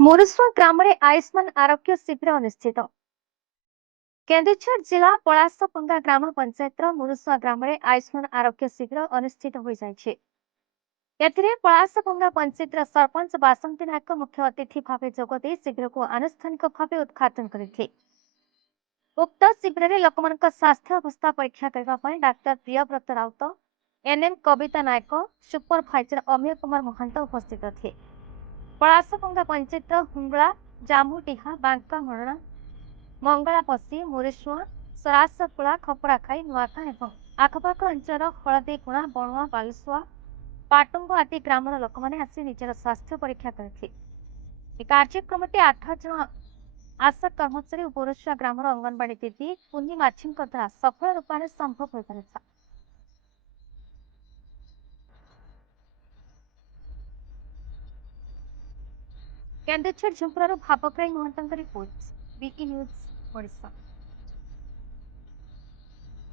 ମୁରୁସ୍ୱା ଗ୍ରାମରେ ଆୟୁଷ୍ମାନ ଆରୋଗ୍ୟ ଶିବିର ଅନୁଷ୍ଠିତ। କେନ୍ଦୁଝର ଜିଲ୍ଲା ପଳାଶପଙ୍ଗା ଗ୍ରାମ ପଞ୍ଚାୟତର ମୁରୁସ୍ୱା ଗ୍ରାମରେ ଆୟୁଷ୍ମାନ ଆରୋଗ୍ୟ ଶିବିର ଅନୁଷ୍ଠିତ ହୋଇଯାଇଛି। ଏଥିରେ ପଳାଶପଙ୍ଗା ପଞ୍ଚାୟତର ସରପଞ୍ଚ ବାସନ୍ତୀ ନାୟକ ମୁଖ୍ୟ ଅତିଥି ଭାବେ ଯୋଗଦେଇ ଶିବିରକୁ ଆନୁଷ୍ଠାନିକ ଭାବେ ଉଦ୍ଘାଟନ କରିଥିଲେ। ଉକ୍ତ ଶିବିରରେ ଲୋକମାନଙ୍କ ସ୍ୱାସ୍ଥ୍ୟ ଅବସ୍ଥା ପରୀକ୍ଷା କରିବା ପାଇଁ ଡାକ୍ତର ପ୍ରିୟବ୍ରତ ରାଉତ, ଏନ୍ଏମ୍ କବିତା ନାୟକ, ସୁପରଭାଇଜର ଅମୀୟ କୁମାର ମହାନ୍ତ ଉପସ୍ଥିତ ଥିଲେ। ପଳାଶପଙ୍ଗା ପଞ୍ଚାୟତର ହୁଙ୍ଗଳା, ଜାମୁଡିହା, ବାଙ୍କାମରଣା, ମଙ୍ଗଳାପଶି, ମୁରୁସୁଆ, ସରାସକୁଳା, ଖପରାଖାଇ, ନୂଆଗାଁ ଏବଂ ଆଖପାଖ ଅଞ୍ଚଳର ହଳଦୀଗୁଣା, ବଣୁଆ, ବାଲୁସୁଆ, ପାଟୁଙ୍ଗ ଆଦି ଗ୍ରାମର ଲୋକମାନେ ଆସି ନିଜର ସ୍ୱାସ୍ଥ୍ୟ ପରୀକ୍ଷା କରିଥିଲେ। ଏହି କାର୍ଯ୍ୟକ୍ରମଟି 8 ଜଣ ଆଶା କର୍ମଚାରୀ ଓ ମୁରୁସୁଆ ଗ୍ରାମର ଅଙ୍ଗନବାଡି ଦିଦି କୁନି ମାଝୀଙ୍କ ଦ୍ୱାରା ସଫଳ ରୂପରେ ସମ୍ଭବ ହୋଇପାରିଥିଲା। କେନ୍ଦୁଝର ଝୁମ୍ପଡ଼ାରୁ ଭାବଗ୍ରାହୀ ମହନ୍ତଙ୍କ ରିପୋର୍ଟ, ବିକି ନ୍ୟୁଜ୍ ଓଡ଼ିଶା।